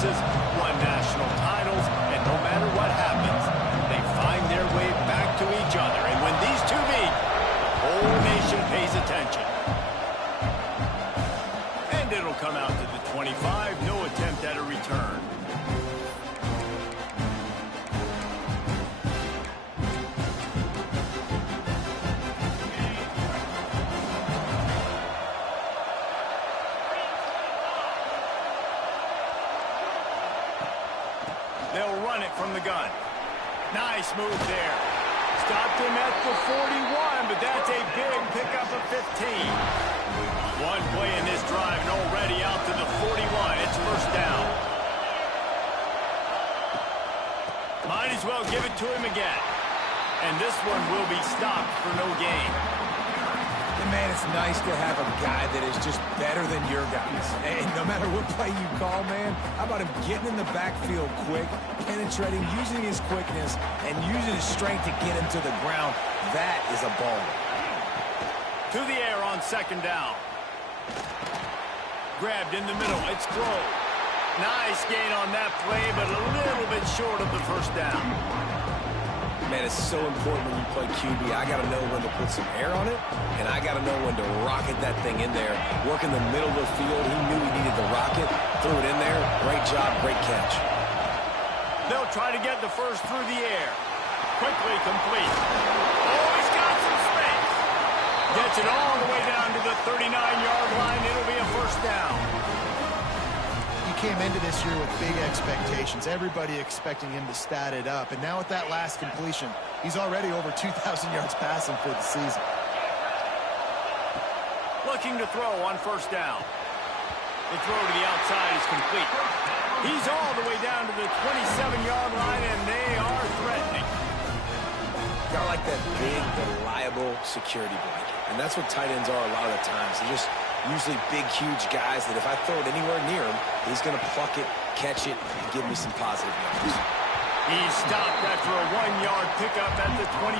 conferences, won national titles, and no matter what happens, they find their way back to each other. And when these two meet, the whole nation pays attention. And it'll come out to the 25, no attempt at a return. They'll run it from the gun. Nice move there. Stopped him at the 41, but that's a big pickup of 15. One play in this drive and already out to the 41. It's first down. Might as well give it to him again. And this one will be stopped for no gain. And man, it's nice to have a guy that is just better than your guys. And no matter what play you call, man, how about him getting in the backfield quick, penetrating, using his quickness, and using his strength to get him to the ground. That is a ball. To the air on second down. Grabbed in the middle. It's thrown. Nice gain on that play, but a little bit short of the first down. Man, it's so important when you play QB. I got to know when to put some air on it, and I got to know when to rocket that thing in there. Work in the middle of the field. He knew he needed the rocket. Threw it in there. Great job, great catch. They'll try to get the first through the air. Quickly complete. Oh, he's got some space. Gets it all the way down to the 39-yard line. It'll be a first down. Came into this year with big expectations. Everybody expecting him to stat it up. And now with that last completion, he's already over 2,000 yards passing for the season. Looking to throw on first down. The throw to the outside is complete. He's all the way down to the 27-yard line, and they are threatening. Got like that big, reliable security blanket. And that's what tight ends are a lot of the times. They're just usually big, huge guys that if I throw it anywhere near him, he's going to pluck it, catch it, and give me some positive yards. He's stopped after a 1-yard pickup at the 25.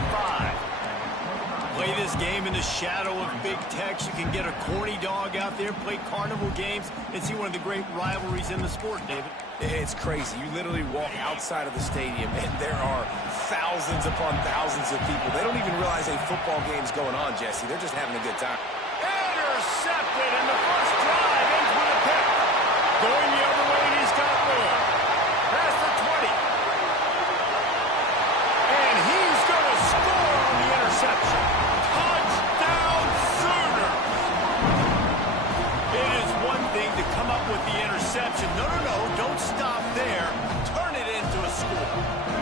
Play this game in the shadow of Big Tex. You can get a corny dog out there, play carnival games, and see one of the great rivalries in the sport, David. It's crazy. You literally walk outside of the stadium, and there are thousands upon thousands of people. They don't even realize a football game's going on, Jesse. They're just having a good time. Intercepted, and the first drive ends with a pick. Going the other way, and he's got room. Past the 20. And he's going to score on the interception. Touchdown, Sooner. It is one thing to come up with the interception. No, don't stop there. Turn it into a score.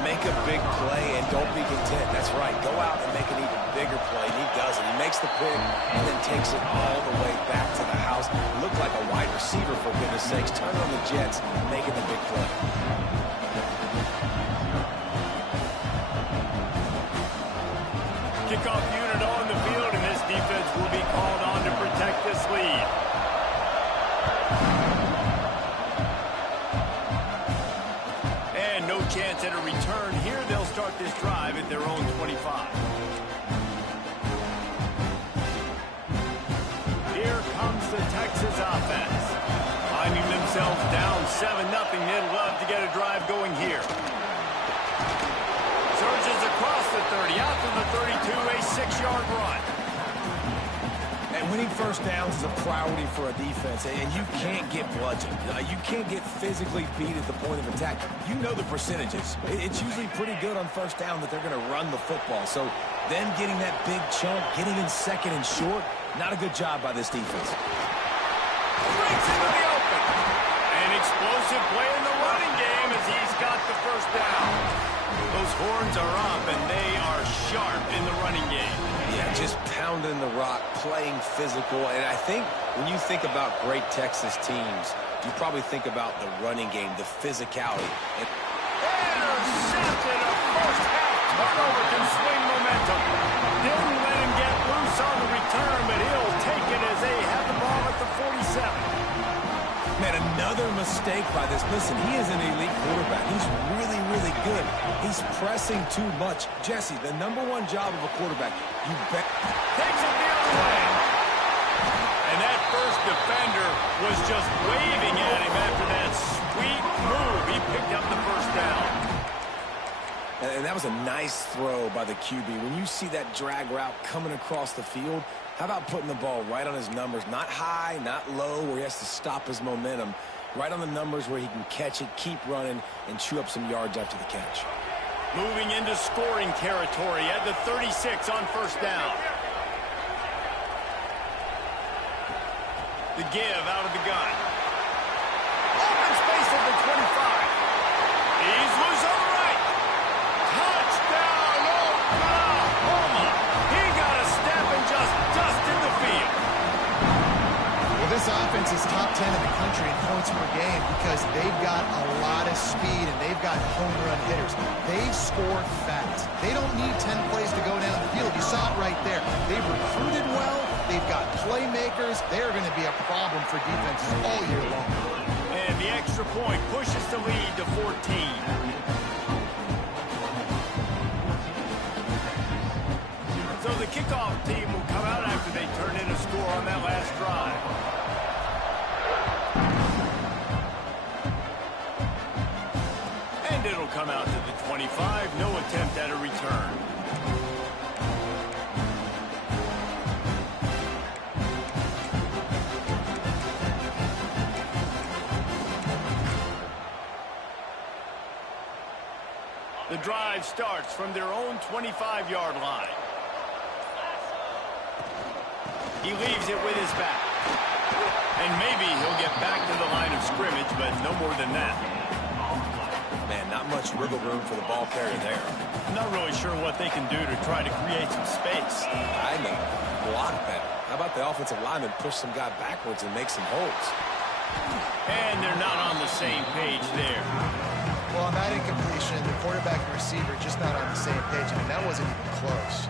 Make a big play and don't be content. That's right. Go out and make an even bigger play. And he does it. He makes the pick and then takes it all the way back to the house. Look like a wide receiver, for goodness sakes. Turn on the Jets, making the big play. Kickoff unit on the field, and this defense will be called on to protect this lead. And no chance at a return here. They'll start this drive at their own 25. Here comes the Texas offense. Finding themselves down 7-0. They'd love to get a drive going here. Surges across the 30, out to the 32, a 6-yard run. And winning first downs is a priority for a defense, and you can't get bludgeoned. You can't get physically beat at the point of attack. You know the percentages. It's usually pretty good on first down that they're going to run the football. So then getting that big chunk, getting in second and short, not a good job by this defense. Breaks into the open. An explosive play in the running game as he's got the first down. Those horns are up, and they are sharp in the running game. Yeah, just pounding the rock, playing physical. And I think when you think about great Texas teams, you probably think about the running game, the physicality. Intercepted, a first-half turnover can swing momentum. Didn't let him get loose on the return, but he'll take it as they have the ball at the 47. Man, another mistake by this. Listen, he is an elite quarterback. He's really, really good. He's pressing too much. Jesse, the #1 job of a quarterback, you bet. Takes it the other way. And that first defender was just waving at him after that sweet was a nice throw by the QB. When you see that drag route coming across the field, how about putting the ball right on his numbers? Not high, not low, where he has to stop his momentum. Right on the numbers where he can catch it, keep running, and chew up some yards after the catch. Moving into scoring territory at the 36 on first down. The give out of the gun. Open space at the 25. He's loose on the right. Touchdown, Oklahoma. He got a step and just dusted the field. Well, this offense is top 10 in the country in points per game because they've got a lot of speed and they've got home run hitters. They score fast. They don't need 10 plays to go down the field. You saw it right there. They've recruited well. They've got playmakers. They're going to be a problem for defenses all year long. And the extra point pushes the lead to 14. So the kickoff team will come out after they turn in a score on that last drive. And it'll come out to the 25. No attempt at a return. The drive starts from their own 25-yard line. He leaves it with his back. And maybe he'll get back to the line of scrimmage, but no more than that. Man, not much wiggle room for the ball carrier there. I'm not really sure what they can do to try to create some space. I know. Block better. How about the offensive lineman push some guy backwards and make some holes? And they're not on the same page there. Well, on that incompletion, the quarterback and receiver just not on the same page. I mean, that wasn't even close.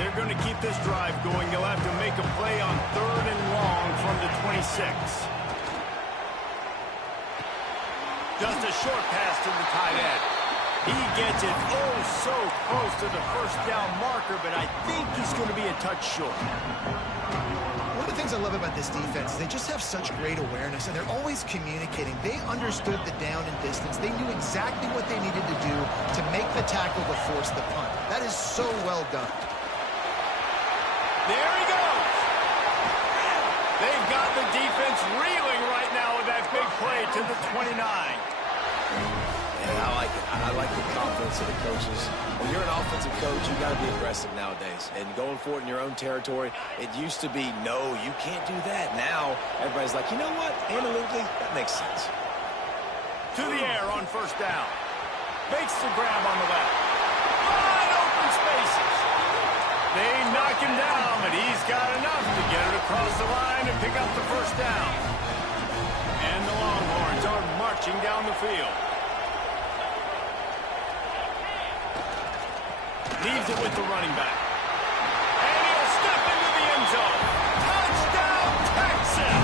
They're going to keep this drive going. They'll have to make a play on 3rd and long from the 26. Just a short pass to the tight end. He gets it so close to the first down marker, but I think he's going to be a touch short. One of the things I love about this defense is they just have such great awareness, and they're always communicating. They understood the down and distance. They knew exactly what they needed to do to make the tackle to force the punt. That is so well done. There he goes. They've got the defense reeling right now with that big play to the 29. And I like it. I like the confidence of the coaches. When you're an offensive coach, you got to be aggressive nowadays. And going for it in your own territory, it used to be, no, you can't do that. Now, everybody's like, you know what? Analytically, that makes sense. To the air on first down. Makes the grab on the left. Wide open spaces. They knock him down, but he's got enough to get it across the line and pick up the first down. And the Longhorns are marching down the field. Leaves it with the running back. And he'll step into the end zone. Touchdown, Texas!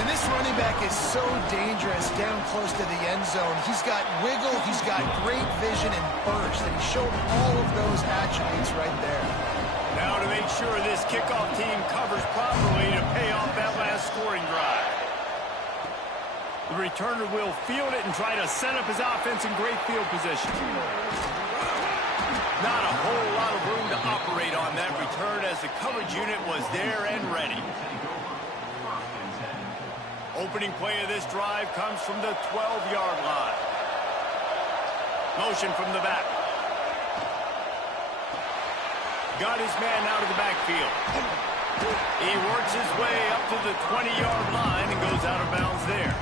And this running back is so dangerous down close to the end zone. He's got wiggle, he's got great vision and burst, and he showed all of those attributes right there. Now to make sure this kickoff team covers properly to pay off that last scoring drive. The returner will field it and try to set up his offense in great field position. Not a whole lot of room to operate on that return as the coverage unit was there and ready. Opening play of this drive comes from the 12-yard line. Motion from the back. Got his man out of the backfield. He works his way up to the 20-yard line and goes out of bounds there.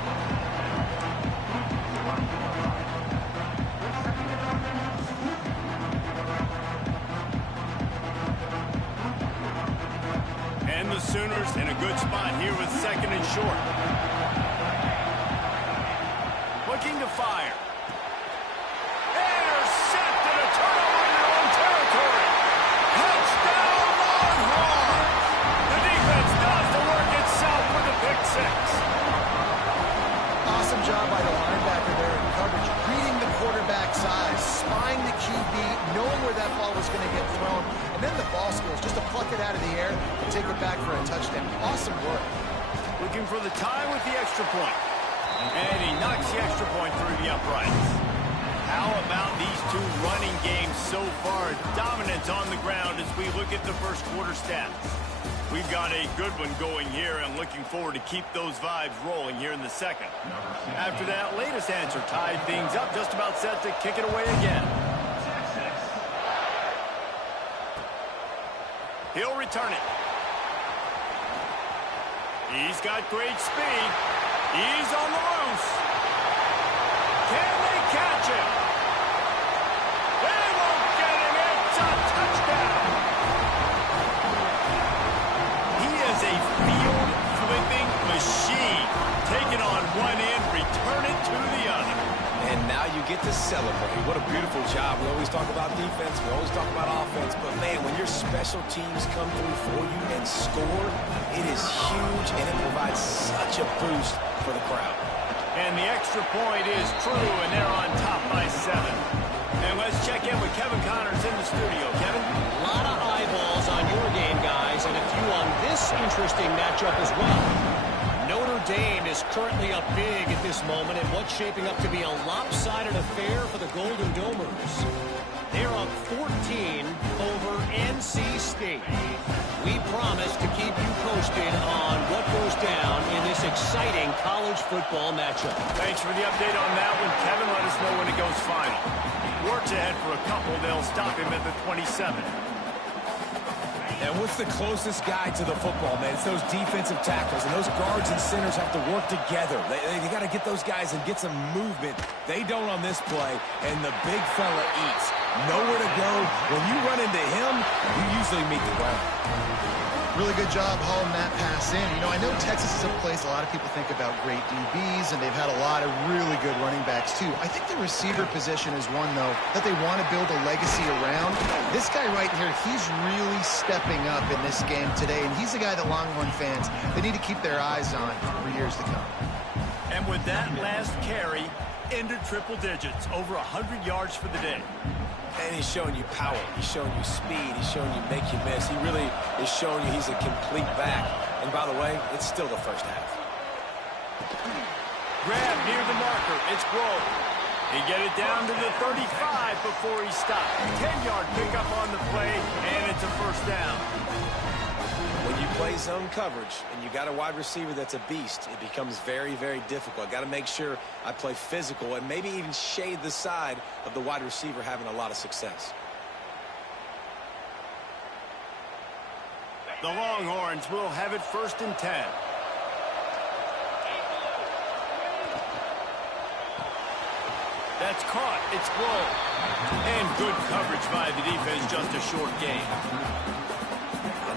And the Sooners in a good spot here with 2nd and short. Looking to fire. Intercepted, a turnover in their own territory. Touchdown, Longhorns! The defense does the work itself with the pick 6. Awesome job by the linebacker there in coverage, reading the quarterback's eyes, spying the QB, knowing where that ball was going to get thrown, and then the ball skills, just to pluck it out of the air and take it back for a touchdown. Awesome work. Looking for the tie with the extra point. And he knocks the extra point through the uprights. How about these two running games so far? Dominance on the ground as we look at the first quarter stats. We've got a good one going here. I'm looking forward to keep those vibes rolling here in the second. After that latest answer tied things up, just about set to kick it away again. He'll return it. He's got great speed. He's on the loose. Can they catch him? They won't get him. It's a touchdown. He is a field-flipping machine. Take it on one end, return it to the other. And now you get to celebrate. What a beautiful job. We always talk about defense. We always talk about offense. But, man, when your special teams come through for you and score, it is huge, and it provides such a boost for the crowd. And the extra point is true, and they're on top by 7. And let's check in with Kevin Connors in the studio. Kevin? A lot of eyeballs on your game, guys, and a few on this interesting matchup as well. Notre Dame is currently up big at this moment in what's shaping up to be a lopsided affair for the Golden Domers. They're up 14 over NC State. We promise to keep you posted on what goes down in this exciting college football matchup. Thanks for the update on that one, Kevin. Let us know when it goes final. Works ahead for a couple. They'll stop him at the 27. And what's the closest guy to the football, man? It's those defensive tackles, and those guards and centers have to work together. They got to get those guys and get some movement. They don't on this play, and the big fella eats. Nowhere to go. When you run into him, you usually meet the ground. Really good job hauling that pass in. You know, I know Texas is a place a lot of people think about great DBs, and they've had a lot of really good running backs, too. I think the receiver position is one, though, that they want to build a legacy around. This guy right here, he's really stepping up in this game today, and he's the guy that Longhorn fans, they need to keep their eyes on for years to come. And with that last carry, ended triple digits, over 100 yards for the day. And he's showing you power. He's showing you speed. He's showing you make you miss. He really is showing you he's a complete back. And by the way, it's still the first half. Grab near the marker. It's Grove. He get it down to the 35 before he stopped. 10-yard pickup on the play, and it's a first down. When you play zone coverage and you got a wide receiver that's a beast, it becomes very, very difficult. Got to make sure I play physical and maybe even shade the side of the wide receiver having a lot of success. The Longhorns will have it 1st and 10. That's caught. It's Grove. And good coverage by the defense, just a short gain.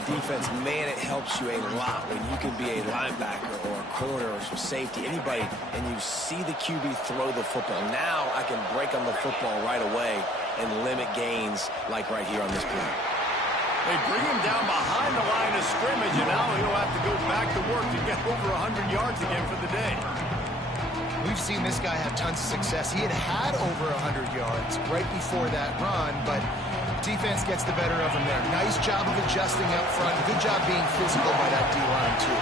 Defense, man, it helps you a lot when you can be a linebacker or a corner or some safety, anybody, and you see the QB throw the football. Now I can break on the football right away and limit gains like right here on this play. They bring him down behind the line of scrimmage, and now he'll have to go back to work to get over 100 yards again for the day. We've seen this guy have tons of success. He had over 100 yards right before that run, but defense gets the better of him there. Nice job of adjusting up front. Good job being physical by that D-line, too.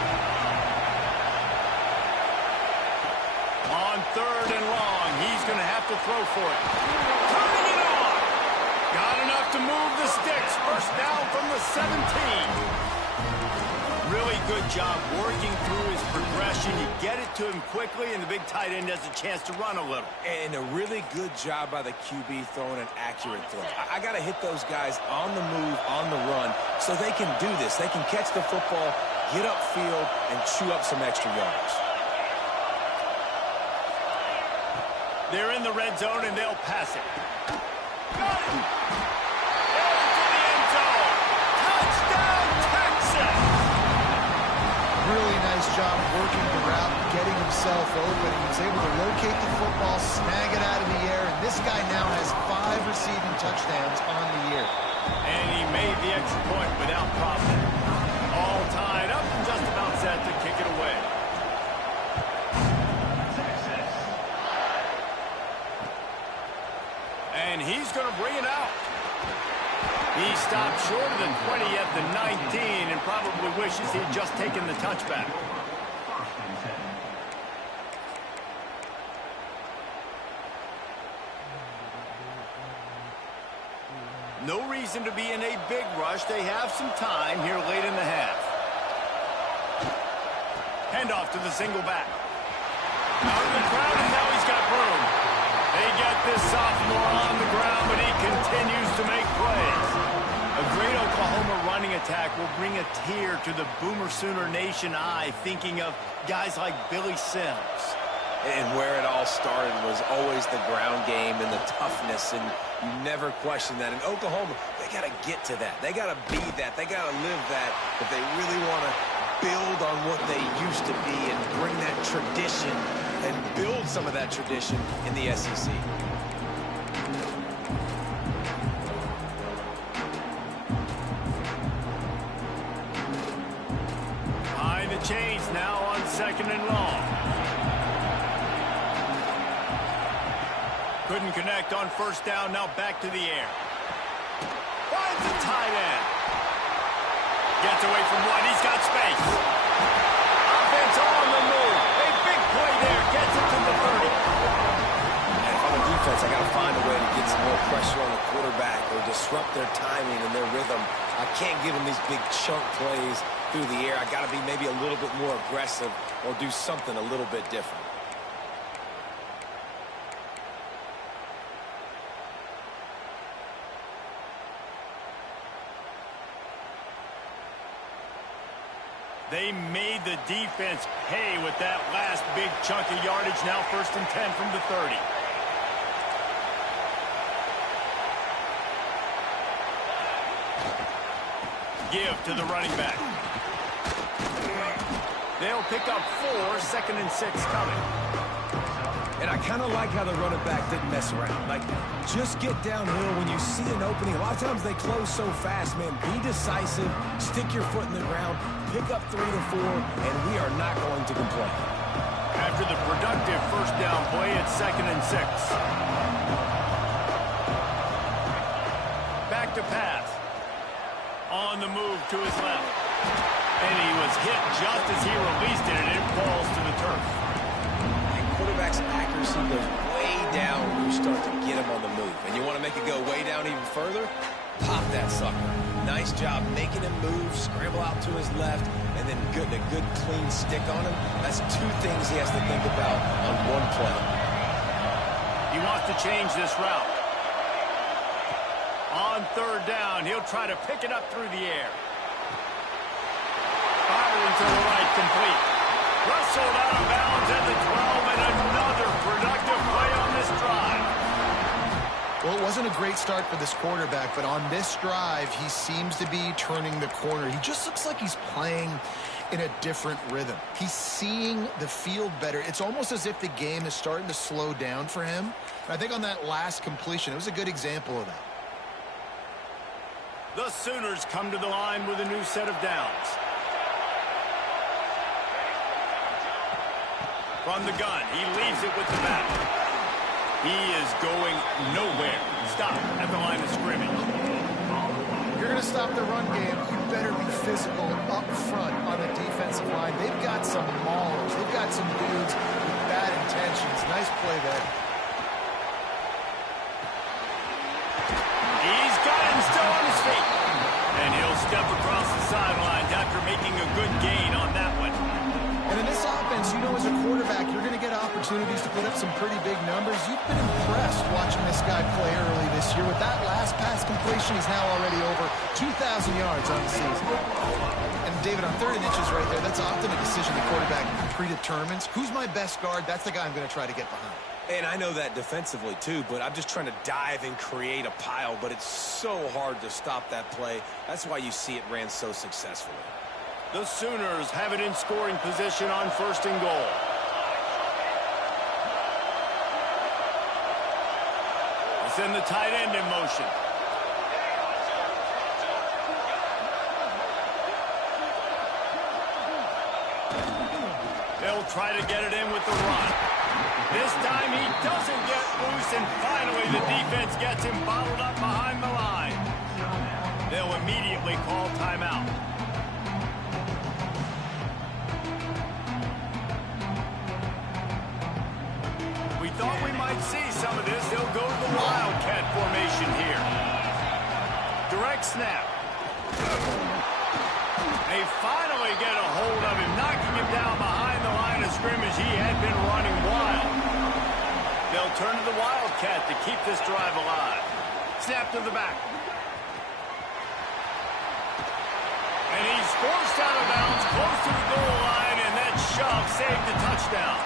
On 3rd and long, he's going to have to throw for it. Turning it on. Got enough to move the sticks. First down from the 17. Really good job working through his progression. You get it to him quickly, and the big tight end has a chance to run a little. And a really good job by the QB throwing an accurate throw. I got to hit those guys on the move, on the run, so they can do this. They can catch the football, get upfield, and chew up some extra yards. They're in the red zone, and they'll pass it. Got it! Really nice job working the route, getting himself open. He was able to locate the football, snag it out of the air, and this guy now has 5 receiving touchdowns on the year. And he made the extra point without problem. All tied up and just about set to kick it away. And he's going to bring it out. He stopped short of the 20 at the 19 and probably wishes he'd just taken the touchback. No reason to be in a big rush. They have some time here late in the half. Handoff to the single back. Out of the crowd, and now he's got room. They get this sophomore on the ground, but he continues to make plays. A great Oklahoma running attack will bring a tear to the Boomer Sooner Nation eye, thinking of guys like Billy Sims. And where it all started was always the ground game and the toughness, and you never question that. In Oklahoma, they got to get to that. They got to be that. They got to live that if they really want to build on what they used to be and bring that tradition and build some of that tradition in the SEC. Behind the chains now on 2nd and long. Couldn't connect on 1st down, now back to the air. Finds the tight end. Gets away from one, he's got space. Offense on the move. A big play there, gets it to the 30. And if I'm a defense, I got to find a way to get some more pressure on the quarterback or disrupt their timing and their rhythm. I can't give them these big chunk plays through the air. I got to be maybe a little bit more aggressive or do something a little bit different. They made the defense pay with that last big chunk of yardage. Now 1st and 10 from the 30. Give to the running back. They'll pick up 4, 2nd and 6 coming. And I kind of like how the running back didn't mess around. Like, just get downhill when you see an opening. A lot of times they close so fast, man. Be decisive, stick your foot in the ground, pick up 3 to 4, and we are not going to complain. After the productive 1st down play, it's 2nd and 6. Back to pass. On the move to his left. And he was hit just as he released it, and it falls to the turf. Quarterback's accuracy goes way down when you start to get him on the move. And you want to make it go way down even further? Pop that sucker. Nice job making him move, scramble out to his left, and then getting a good clean stick on him. That's 2 things he has to think about on one play. He wants to change this route. On 3rd down, he'll try to pick it up through the air. Firing to the right, complete. Wrestled out of bounds at the 12, and another productive play on this drive. Well, it wasn't a great start for this quarterback, but on this drive, he seems to be turning the corner. He just looks like he's playing in a different rhythm. He's seeing the field better. It's almost as if the game is starting to slow down for him. And I think on that last completion, it was a good example of that. The Sooners come to the line with a new set of downs. From the gun, he leaves it with the back. He is going nowhere. Stop at the line of scrimmage. If you're going to stop the run game, you better be physical up front on the defensive line. They've got some maulers. They've got some dudes with bad intentions. Nice play there. He's got him still on his feet. And he'll step across the sidelines after making a good gain on that one. And in this offense, you know, as a quarterback, you're going to get opportunities to put up some pretty big numbers. You've been impressed watching this guy play early this year. With that last pass completion, he's now already over 2,000 yards on the season. And David, on 3rd and inches right there, that's often a decision the quarterback predetermines. Who's my best guard? That's the guy I'm going to try to get behind. And I know that defensively, too, but I'm just trying to dive and create a pile, but it's so hard to stop that play. That's why you see it ran so successfully. The Sooners have it in scoring position on 1st and goal. Send the tight end in motion. They'll try to get it in with the run. This time he doesn't get loose, and finally the defense gets him bottled up behind the line. They'll immediately call timeout. We thought we might see some of this. They'll go to the Wildcat formation here. Direct snap. They finally get a hold of him, knocking him down behind the line of scrimmage. He had been running wild. They'll turn to the Wildcat to keep this drive alive. Snap to the back. And he's forced out of bounds close to the goal line, and that shove saved the touchdown.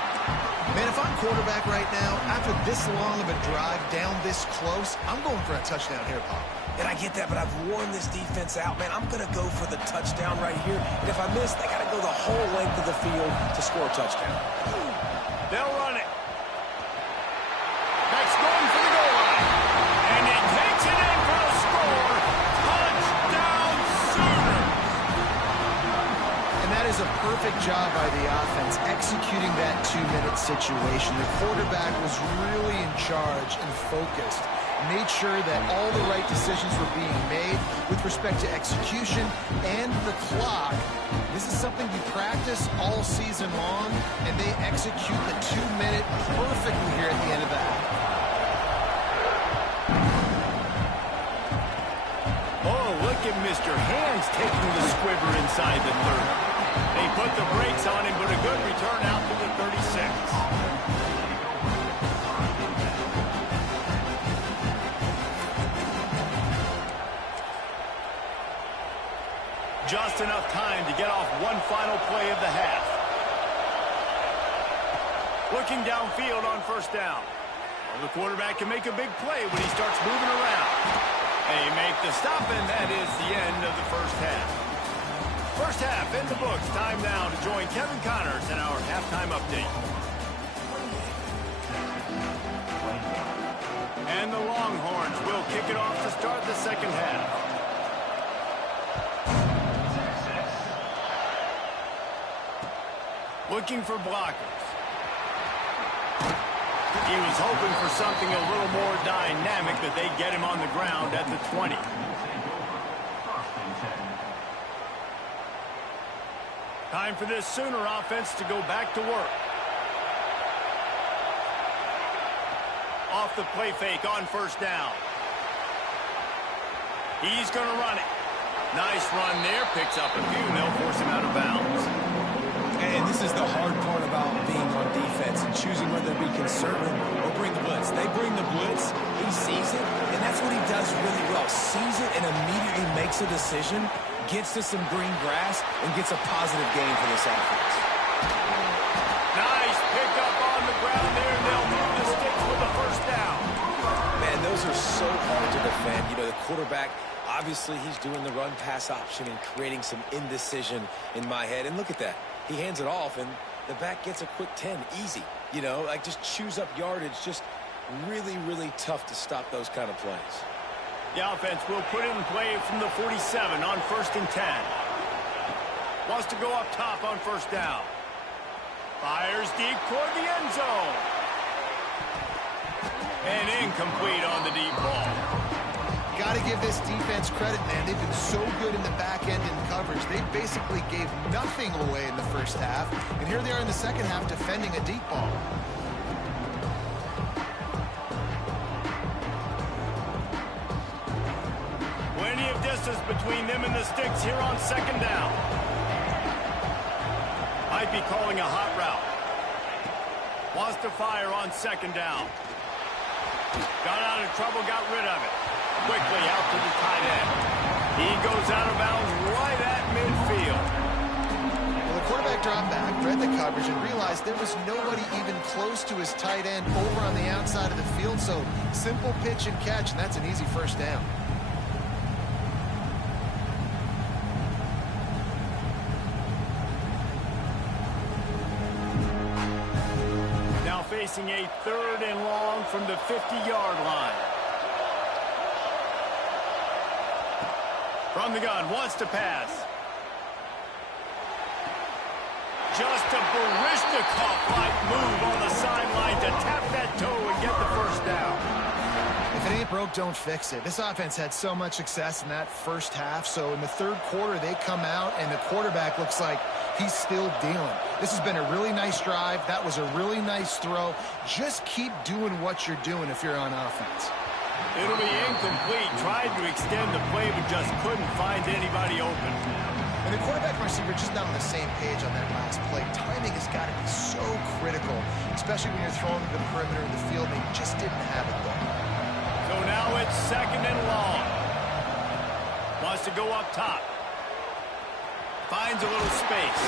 Man, if I'm quarterback right now, after this long of a drive down this close, I'm going for a touchdown here, Pop. And I get that, but I've worn this defense out, man. I'm going to go for the touchdown right here. And if I miss, they got to go the whole length of the field to score a touchdown. They'll run it. That's going for the goal line. And he takes it in for a score. Touchdown Sooner. And that is a perfect job by the offense, executing that 2-minute situation. The quarterback was really in charge and focused. Made sure that all the right decisions were being made with respect to execution and the clock. This is something you practice all season long, and they execute the 2-minute perfectly here at the end of the half. Oh, look at Mr. Hands taking the squibber inside the 30. They put the brakes on him, but a good return out to the 36. Just enough time to get off one final play of the half. Looking downfield on first down. Well, the quarterback can make a big play when he starts moving around. They make the stop, and that is the end of the first half. First half in the books. Time now to join Kevin Connors in our halftime update. And the Longhorns will kick it off to start the second half. Looking for blockers. He was hoping for something a little more dynamic, that they get him on the ground at the 20. Time for this Sooner offense to go back to work. Off the play fake on first down. He's going to run it. Nice run there. Picks up a few, and they'll force him out of bounds. And this is the hard part about being on defense and choosing whether to be conservative or bring the blitz. They bring the blitz, he sees it, and that's what he does really well. Sees it and immediately makes a decision, gets to some green grass, and gets a positive gain for this offense. Nice pickup on the ground there, and they'll move the sticks with the first down. Man, those are so hard to defend. You know, the quarterback, obviously he's doing the run-pass option and creating some indecision in my head. And look at that. He hands it off, and the back gets a quick 10. Easy. You know, like just chews up yardage. Just really, really tough to stop those kind of plays. The offense will put it in play from the 47 on 1st and 10. Wants to go up top on first down. Fires deep toward the end zone. And incomplete on the deep ball. Got to give this defense credit, man. They've been so good in the back end in coverage. They basically gave nothing away in the first half. And here they are in the second half defending a deep ball. Plenty of distance between them and the sticks here on second down. Might be calling a hot route. Wants to fire on second down. Got out of trouble, got rid of it. Quickly out to the tight end. He goes out of bounds right at midfield. Well, the quarterback dropped back, read the coverage, and realized there was nobody even close to his tight end over on the outside of the field. So simple pitch and catch, and that's an easy first down. Now facing a 3rd and long from the 50-yard line. From the gun, wants to pass. Just a Baryshnikov-like move on the sideline to tap that toe and get the first down. If it ain't broke, don't fix it. This offense had so much success in that first half, so in the third quarter, they come out, and the quarterback looks like he's still dealing. This has been a really nice drive. That was a really nice throw. Just keep doing what you're doing if you're on offense. It'll be incomplete. Tried to extend the play, but just couldn't find anybody open. And the quarterback and receiver just not on the same page on that last play. Timing has got to be so critical, especially when you're throwing to the perimeter of the field. They just didn't have it there. So now it's 2nd and long. Wants to go up top. Finds a little space.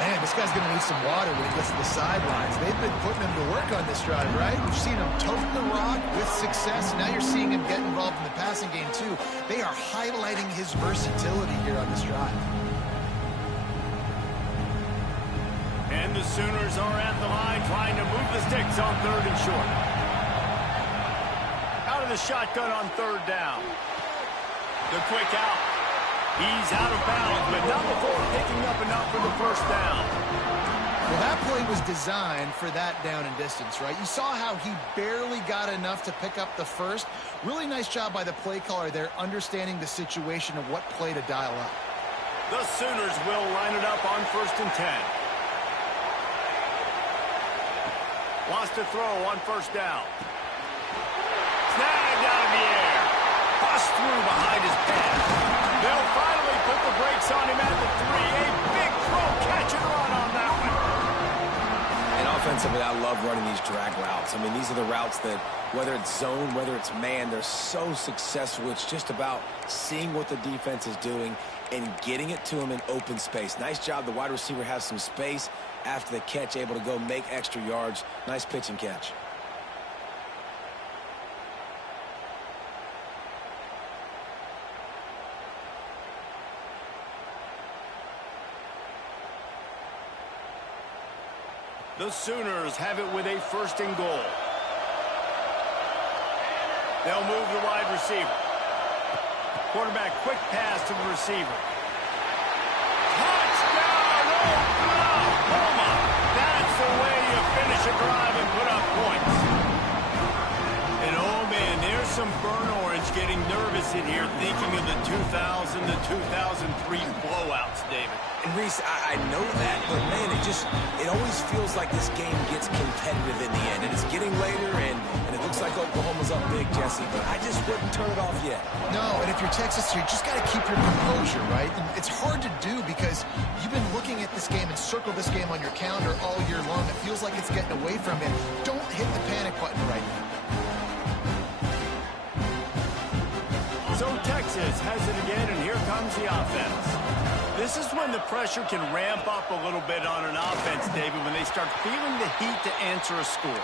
Man, this guy's going to need some water when he gets to the sidelines. They've been putting him to work on this drive, right? We've seen him tote the rock with success. Now you're seeing him get involved in the passing game, too. They are highlighting his versatility here on this drive. And the Sooners are at the line trying to move the sticks on 3rd and short. Out of the shotgun on 3rd down. The quick out. He's out of bounds, but not before picking up enough for the 1st down. Well, that play was designed for that down and distance, right? You saw how he barely got enough to pick up the 1st. Really nice job by the play caller there, understanding the situation of what play to dial up. The Sooners will line it up on 1st and 10. Wants to throw on 1st down. Snagged out of the air. Bust through behind his pass. They'll finally put the brakes on him at the 3. A big throw, catch and run on that one. And offensively, I love running these drag routes. I mean, these are the routes that, whether it's zone, whether it's man, they're so successful. It's just about seeing what the defense is doing and getting it to him in open space. Nice job. The wide receiver has some space after the catch, able to go make extra yards. Nice pitch and catch. The Sooners have it with a 1st and goal. They'll move the wide receiver. Quarterback quick pass to the receiver. Touchdown, Oklahoma! That's the way you finish a drive and put up points. And oh man, there's some burn orange getting nervous in here thinking of the 2000 to 2003 blowouts, David. And Reese, I know that, but man, it always feels like this game gets competitive in the end. And it's getting later, and it looks like Oklahoma's up big, Jesse, but I just wouldn't turn it off yet. No, and if you're Texas, you just got to keep your composure, right? And it's hard to do because you've been looking at this game and circled this game on your calendar all year long. It feels like it's getting away from you. Don't hit the panic button right now. So Texas has it again, and here comes the offense. This is when the pressure can ramp up a little bit on an offense, David, when they start feeling the heat to answer a score.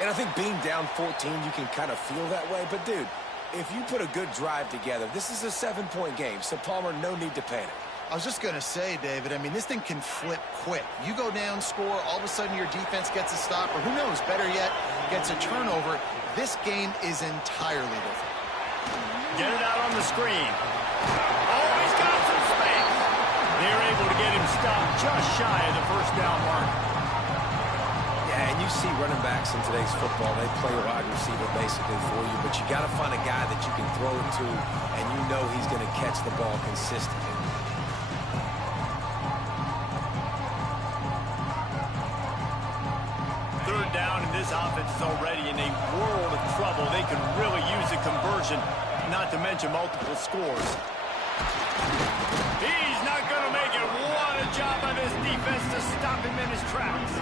And I think being down 14, you can kind of feel that way. But, dude, if you put a good drive together, this is a 7-point game. So, Palmer, no need to panic. I was just going to say, David, I mean, this thing can flip quick. You go down, score, all of a sudden your defense gets a stop, or who knows, better yet, gets a turnover. This game is entirely different. Get it out on the screen. Oh, he's got some space. They're able to get him stopped just shy of the 1st down mark. Yeah, and you see running backs in today's football, they play a wide receiver basically for you, but you got to find a guy that you can throw it to, and you know he's going to catch the ball consistently. Third down, and this offense is already in a world of trouble. They could really use a conversion, not to mention multiple scores. He's not going to make it. What a job by this defense to stop him in his tracks.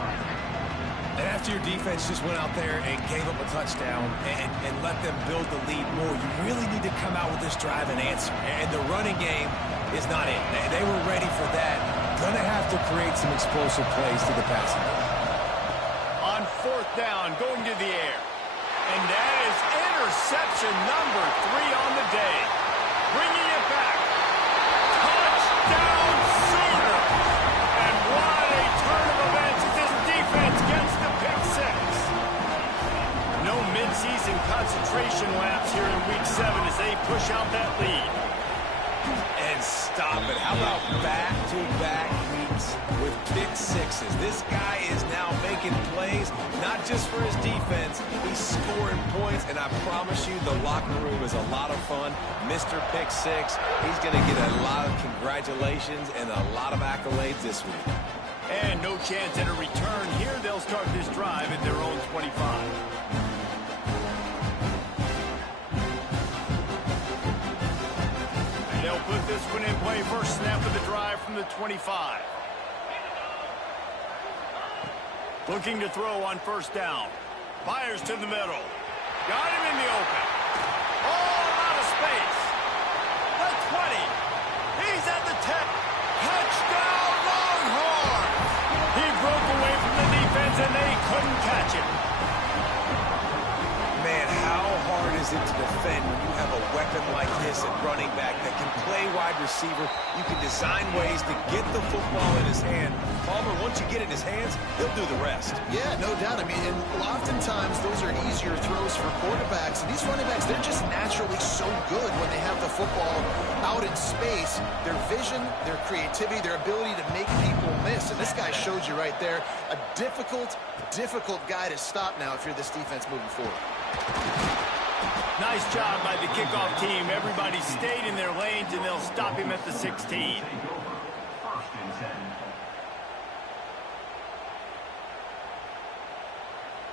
And after your defense just went out there and gave up a touchdown and let them build the lead more, you really need to come out with this drive and answer. And the running game is not in. They were ready for that. Going to have to create some explosive plays to the passing game. On 4th down, going to the air. And that is interception number 3 on the day. Bringing it back. Touchdown Sooners! And what a turn of events as this defense gets the pick 6. No midseason concentration laps here in Week 7 as they push out that lead. And stop it. How about back-to-back weeks with pick 6s? This guy is now making plays, not just for his defense. He's scoring points, and I promise you the locker room is a lot of fun. Mr. Pick 6, he's going to get a lot of congratulations and a lot of accolades this week. And no chance at a return here. They'll start this drive at their own 25. opening play, first snap of the drive from the 25. Looking to throw on first down. Fires to the middle. Got him in the open. All out of space. The 20. He's at the 10. Touchdown, Longhorns! He broke away from the defense, and they couldn't catch him. Man, how hard is it to defend when you have a weapon like this at running back that can play wide receiver? You can design ways to get the football in his hand. Palmer, once you get it in his hands, he'll do the rest. Yeah, no doubt. I mean, and oftentimes those are easier throws for quarterbacks. And these running backs, they're just naturally so good when they have the football out in space. Their vision, their creativity, their ability to make people miss. And this guy showed you right there, a difficult guy to stop now if you're this defense moving forward. Nice job by the kickoff team. Everybody stayed in their lanes, and they'll stop him at the 16.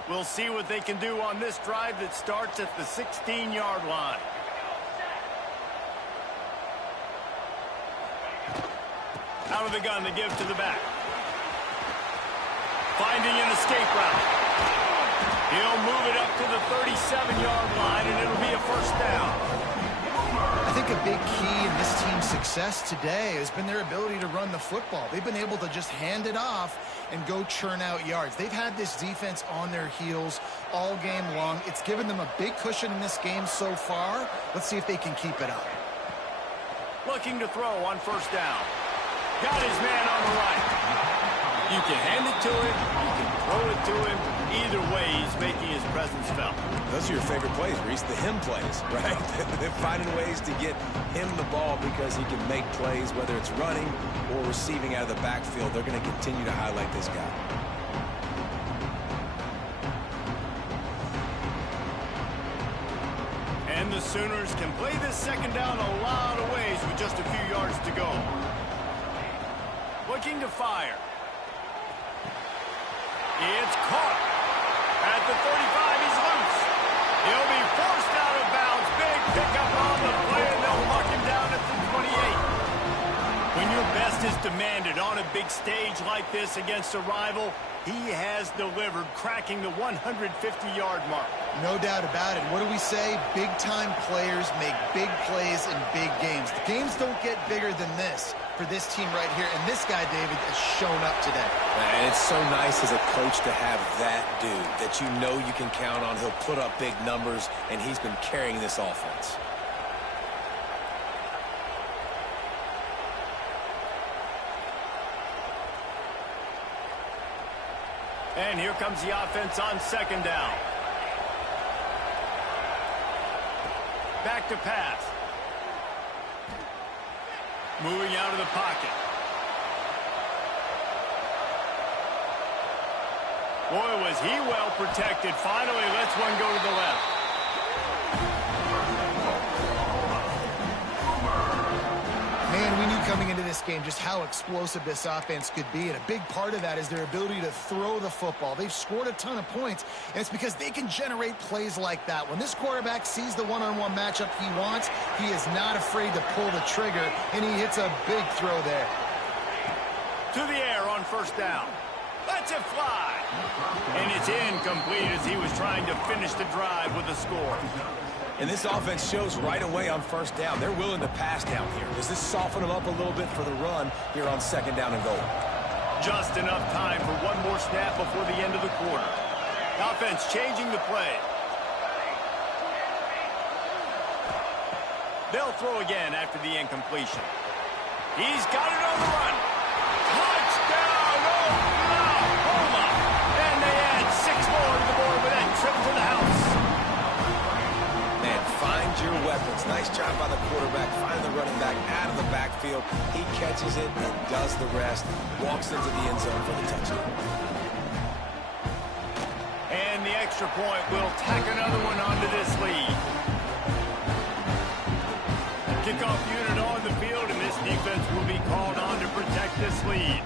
We'll see what they can do on this drive that starts at the 16-yard line. Out of the gun, they give to the back. Finding an escape route. He'll move it up to the 37-yard line, and it'll be a first down. I think a big key in this team's success today has been their ability to run the football. They've been able to just hand it off and go churn out yards. They've had this defense on their heels all game long. It's given them a big cushion in this game so far. Let's see if they can keep it up. Looking to throw on first down. Got his man on the right. You can hand it to him. You can throw it to him. Either way, he's making his presence felt. Those are your favorite plays, Reese, the him plays, right? They're finding ways to get him the ball because he can make plays, whether it's running or receiving out of the backfield. They're going to continue to highlight this guy. And the Sooners can play this second down a lot of ways with just a few yards to go. Looking to fire. It's caught. At the 35, he's loose. He'll be forced out of bounds. Big pickup on the play, and they'll mark him down at the 28. When your best is demanded on a big stage like this against a rival, he has delivered, cracking the 150-yard mark. No doubt about it. What do we say? Big-time players make big plays in big games. The games don't get bigger than this for this team right here, and this guy, David, has shown up today. And it's so nice as a coach to have that dude that you know you can count on. He'll put up big numbers, and he's been carrying this offense. And here comes the offense on second down. Back to pass. Moving out of the pocket. Boy, was he well protected. Finally lets one go to the left. Man, we knew coming into this game just how explosive this offense could be, and a big part of that is their ability to throw the football. They've scored a ton of points, and it's because they can generate plays like that. When this quarterback sees the one-on-one matchup he wants, he is not afraid to pull the trigger, and he hits a big throw there. To the air on first down. Lets it fly. And it's incomplete as he was trying to finish the drive with a score. And this offense shows right away on first down. They're willing to pass down here. Does this soften them up a little bit for the run here on second down and goal? Just enough time for one more snap before the end of the quarter. Offense changing the play. They'll throw again after the incompletion. He's got it on the run. Touchdown, Oklahoma! And they add 6 more to the board with that trip to the house. Man, find your weapons. Nice job by the quarterback. Find the running back out of the backfield. He catches it and does the rest. Walks into the end zone for the touchdown. And the extra point will tack another one onto this lead. Kickoff unit on the field, and this defense will be called on to protect this lead.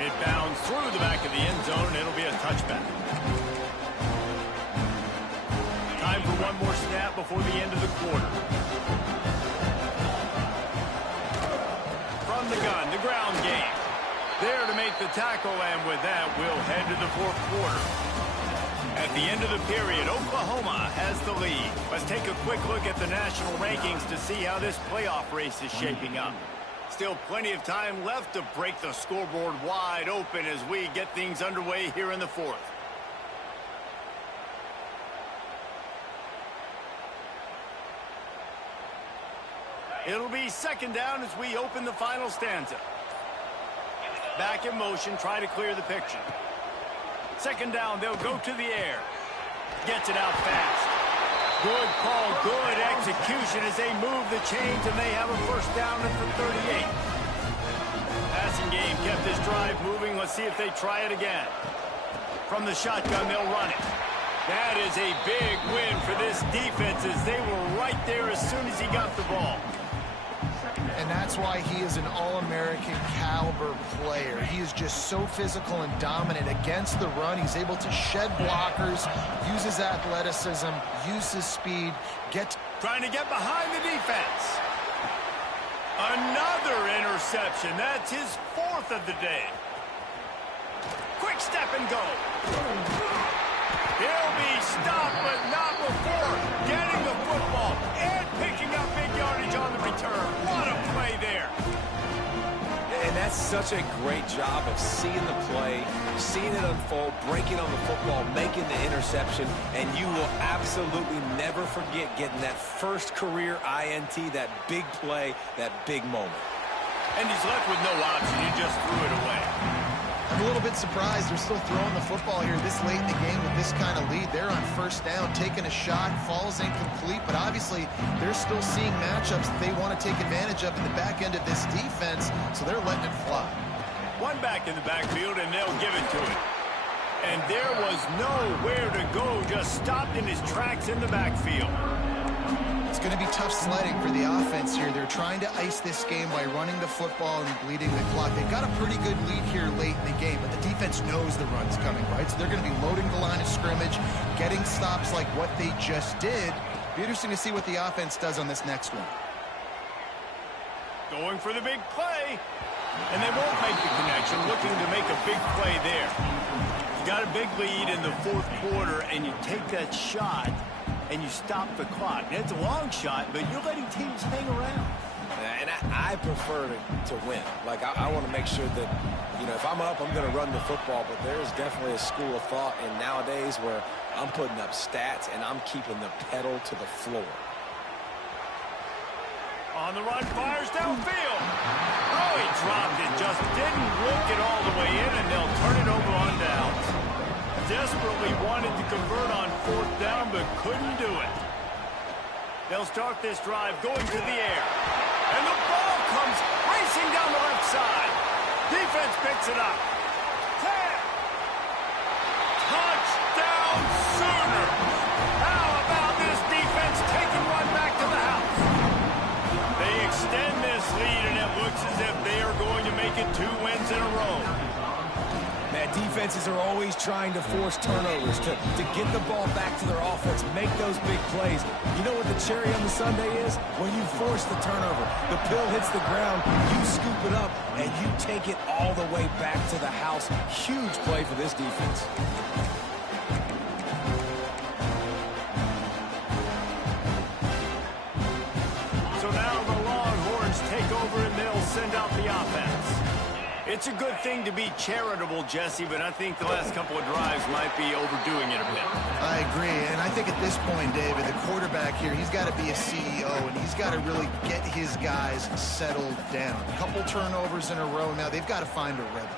It bounds through the back of the end zone, and it'll be a touchback. for one more snap before the end of the quarter. From the gun, the ground game. There to make the tackle, and with that, we'll head to the fourth quarter. At the end of the period, Oklahoma has the lead. Let's take a quick look at the national rankings to see how this playoff race is shaping up. Still plenty of time left to break the scoreboard wide open as we get things underway here in the fourth. It'll be second down as we open the final stanza. Back in motion, try to clear the picture. Second down, they'll go to the air. Gets it out fast. Good call, good execution as they move the chains, and they have a first down at the 38. Passing game kept this drive moving. Let's see if they try it again. From the shotgun, they'll run it. That is a big win for this defense as they were right there as soon as he got the ball. And that's why he is an All-American caliber player. He is just so physical and dominant against the run. He's able to shed blockers, use his athleticism, use his speed, trying to get behind the defense. Another interception. That's his fourth of the day. Quick step and go. He'll be stopped, but not before getting the football and picking up big yardage on the return. What a play there. And that's such a great job of seeing the play, seeing it unfold, breaking on the football, making the interception, and you will absolutely never forget getting that first career INT, that big play, that big moment. And he's left with no option. You just threw it away. I'm a little bit surprised they're still throwing the football here this late in the game with this kind of lead. They're on first down, taking a shot, falls incomplete, but obviously they're still seeing matchups that they want to take advantage of in the back end of this defense, so they're letting it fly. One back in the backfield, and they'll give it to it. And there was nowhere to go, just stopped in his tracks in the backfield. It's going to be tough sledding for the offense here. They're trying to ice this game by running the football and bleeding the clock. They've got a pretty good lead here late in the game, but the defense knows the run's coming, right? So they're going to be loading the line of scrimmage, getting stops like what they just did. Be interesting to see what the offense does on this next one. Going for the big play, and they won't make the connection, looking to make a big play there. You got a big lead in the fourth quarter, and you take that shot, and you stop the clock. And it's a long shot, but you're letting teams hang around. And I prefer to win. Like, I want to make sure that, you know, if I'm up, I'm going to run the football, but there's definitely a school of thought in nowadays where I'm putting up stats and I'm keeping the pedal to the floor. On the run, fires downfield. Oh, he dropped it, just didn't look it all the way in, and they'll turn it over on downs. Desperately wanted to convert on fourth down, but couldn't do it. They'll start this drive going to the air. And the ball comes racing down the left side. Defense picks it up. Touchdown Sooners! How about this defense taking one back to the house? They extend this lead, and it looks as if they are going to make it 2 wins in a row. Defenses are always trying to force turnovers to get the ball back to their offense, make those big plays. You know what the cherry on the sundae is? When you force the turnover, the pill hits the ground, you scoop it up, and you take it all the way back to the house. Huge play for this defense. So now the Longhorns take over, and they'll send out the offense. It's a good thing to be charitable, Jesse, but I think the last couple of drives might be overdoing it a bit. I agree, and I think at this point, David, the quarterback here, he's got to be a CEO, and he's got to really get his guys settled down. A couple turnovers in a row now. They've got to find a rhythm.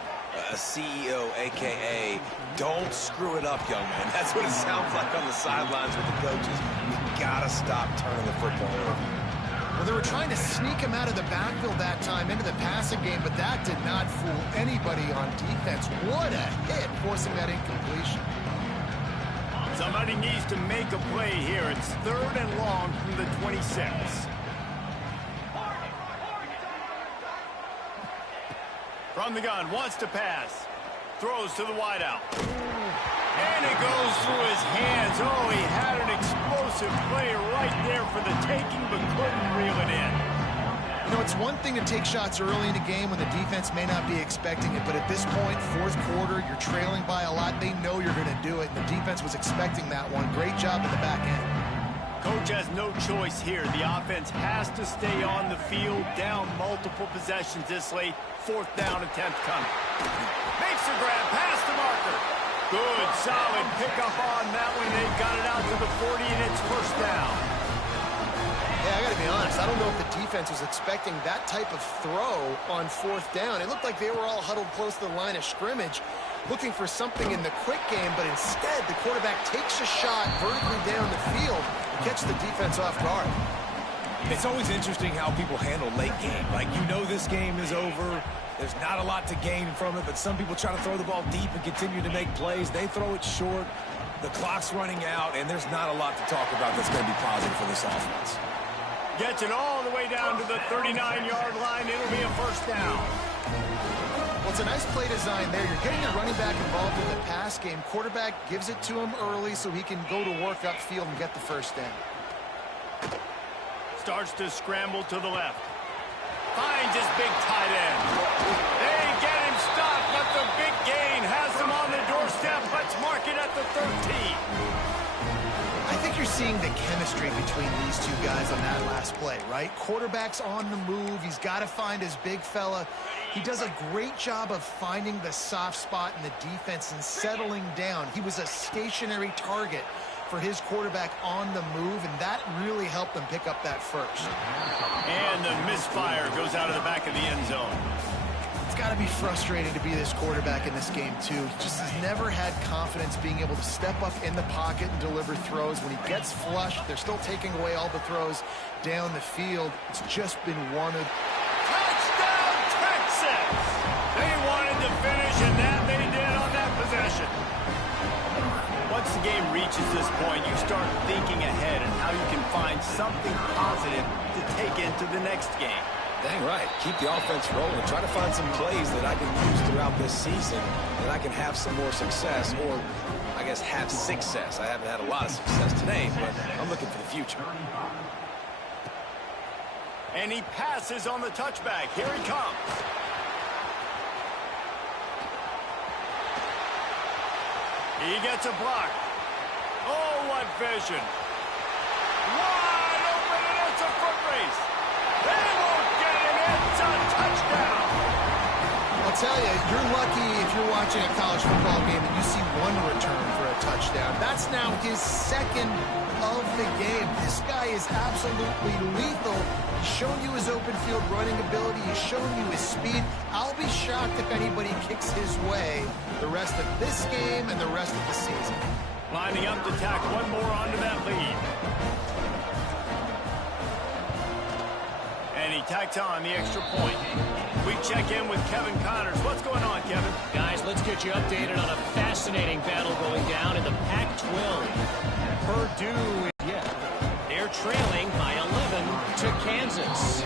A CEO, a.k.a. don't screw it up, young man. That's what it sounds like on the sidelines with the coaches. We got to stop turning the football over. Well, they were trying to sneak him out of the backfield that time into the passing game, but that did not fool anybody on defense. What a hit, forcing that incompletion. Somebody needs to make a play here. It's 3rd and long from the 26. From the gun, wants to pass. Throws to the wideout. And it goes through his hands. Oh, he had an explosive play right there for the taking, but couldn't reel it in. You know, it's one thing to take shots early in a game when the defense may not be expecting it, but at this point, fourth quarter, you're trailing by a lot. They know you're going to do it, and the defense was expecting that one. Great job in the back end. Coach has no choice here. The offense has to stay on the field, down multiple possessions this late. Fourth down attempt coming. Makes the grab, pass the marker. Good, solid pickup on that one. They've got it out to the 40, and it's first down. Yeah, I got to be honest. I don't know if the defense was expecting that type of throw on fourth down. It looked like they were all huddled close to the line of scrimmage, looking for something in the quick game, but instead the quarterback takes a shot vertically down the field and catches the defense off guard. It's always interesting how people handle late game. Like, you know this game is over. There's not a lot to gain from it, but some people try to throw the ball deep and continue to make plays. They throw it short. The clock's running out, and there's not a lot to talk about that's going to be positive for this offense. Gets it all the way down to the 39-yard line. It'll be a first down. Well, it's a nice play design there. You're getting your running back involved in the pass game. Quarterback gives it to him early so he can go to work upfield and get the first down. Starts to scramble to the left. Finds his big tight end. They get him stopped, but the big gain has him on the doorstep. Let's mark it at the 13. I think you're seeing the chemistry between these two guys on that last play, right? Quarterback's on the move. He's got to find his big fella. He does a great job of finding the soft spot in the defense and settling down. He was a stationary target for his quarterback on the move, and that really helped them pick up that first. And the misfire goes out of the back of the end zone. It's got to be frustrating to be this quarterback in this game, too. He just has never had confidence being able to step up in the pocket and deliver throws. When he gets flushed, they're still taking away all the throws down the field. It's just been one of... Touchdown, Texas! They wanted to finish, and that they did on that possession. Once the game reaches this point, you start thinking ahead and how you can find something positive to take into the next game. Dang right. Keep the offense rolling. Try to find some plays that I can use throughout this season that I can have some more success, or I guess have success. I haven't had a lot of success today, but I'm looking for the future. And he passes on the touchback. Here he comes. He gets a block. Oh, what vision. Wide open, and it's a foot race. They won't get him. It's a touchdown. I'll tell you, you're lucky if you're watching a college football game and you see one return for a touchdown. That's now his second of the game. This guy is absolutely lethal. He's shown you his open field running ability. He's shown you his speed. I'll be shocked if anybody kicks his way the rest of this game and the rest of the season. Lining up to tack one more onto that lead. And he tacks on the extra point. We check in with Kevin Connors. What's going on, Kevin? Guys, let's get you updated on a fascinating battle going down in the Pac-12. Purdue, they're trailing by 11 to Kansas.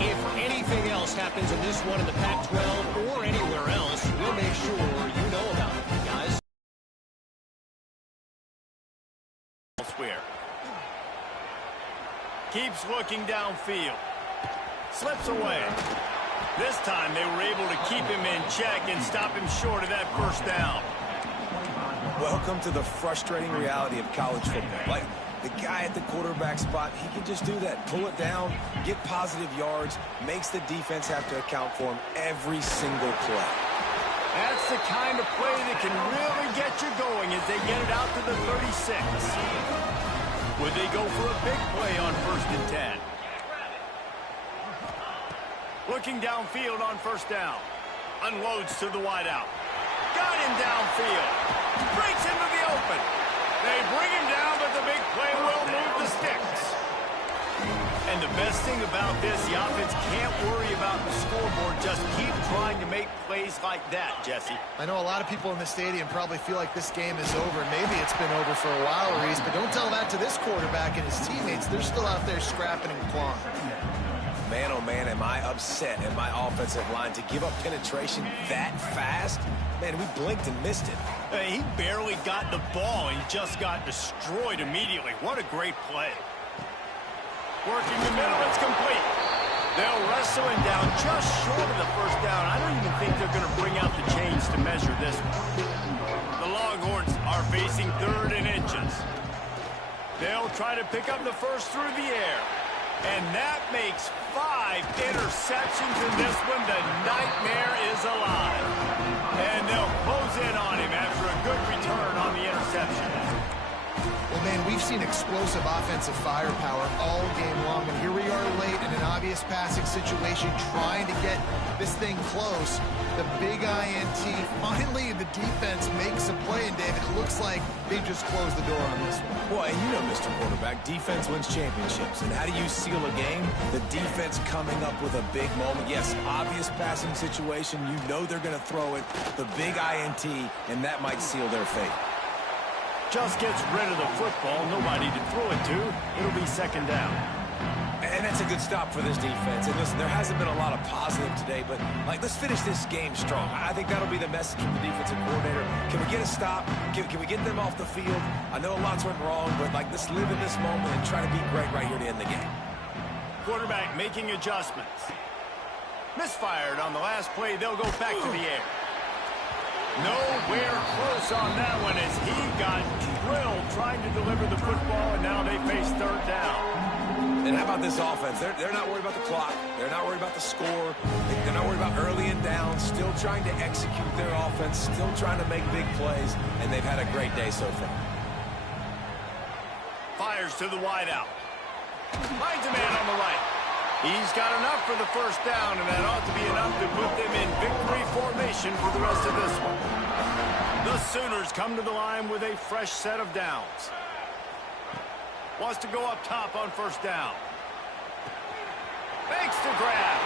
If anything else happens in this one in the Pac-12 or anywhere else, we'll make sure you know about it, guys. Elsewhere. Keeps looking downfield. Slips away. This time they were able to keep him in check and stop him short of that first down. Welcome to the frustrating reality of college football. Like, the guy at the quarterback spot, he can just do that. Pull it down, get positive yards, makes the defense have to account for him every single play. That's the kind of play that can really get you going as they get it out to the 36. Would they go for a big play on 1st and 10? Looking downfield on first down. Unloads to the wideout. Got him downfield. Breaks into the open. They bring him down, but the big play will move the sticks. And the best thing about this, the offense can't worry about the scoreboard. Just keep trying to make plays like that, Jesse. I know a lot of people in the stadium probably feel like this game is over. Maybe it's been over for a while, Reese, but don't tell that to this quarterback and his teammates. They're still out there scrapping and clawing. man, oh man, am I upset at my offensive line to give up penetration that fast? Man, we blinked and missed it. He barely got the ball and just got destroyed immediately. What a great play. Working the middle, it's complete. They'll wrestle him down just short of the first down. I don't even think they're going to bring out the chains to measure this one. The Longhorns are facing 3rd and inches. They'll try to pick up the first through the air. And that makes 5 interceptions in this one. The nightmare is alive. And they'll close in on him after a good return on the interception. Well, man, we've seen explosive offensive firepower all game long, and here we are late in an obvious passing situation trying to get this thing close. The big INT, finally the defense makes a play, and David, it looks like they just closed the door on this one. Well, and you know, Mr. Quarterback, defense wins championships. And how do you seal a game? The defense coming up with a big moment. Yes, obvious passing situation. You know they're going to throw it. The big INT, and that might seal their fate. Just gets rid of the football. Nobody to throw it to. It'll be 2nd down. And that's a good stop for this defense. And listen, there hasn't been a lot of positive today, but, let's finish this game strong. I think that'll be the message from the defensive coordinator. Can we get a stop? Can we get them off the field? I know lots went wrong, but, let's live in this moment and try to be great right here to end the game. Quarterback making adjustments. Misfired on the last play. They'll go back to the air. Nowhere close on that one as he got drilled trying to deliver the football, and now they face 3rd down. And how about this offense? They're not worried about the clock. They're not worried about the score. They're not worried about early and down. Still trying to execute their offense. Still trying to make big plays. And they've had a great day so far. Fires to the wideout. Finds a man on the right. He's got enough for the first down, and that ought to be enough to put them in victory formation for the rest of this one. The Sooners come to the line with a fresh set of downs. Wants to go up top on 1st down. Makes the grab.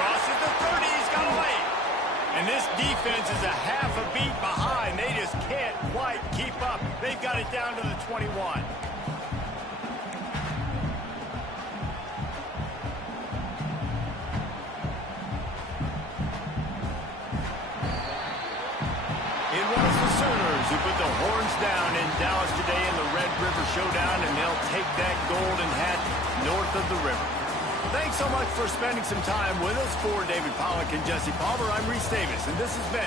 Crosses the 30. He's got away. And this defense is a half a beat behind. They just can't quite keep up. They've got it down to the 21. It was the Sooners who put the horns down in Dallas today in the Red River Showdown, and they'll take that golden hat north of the river. Thanks so much for spending some time with us. For David Pollack and Jesse Palmer, I'm Reese Davis, and this has been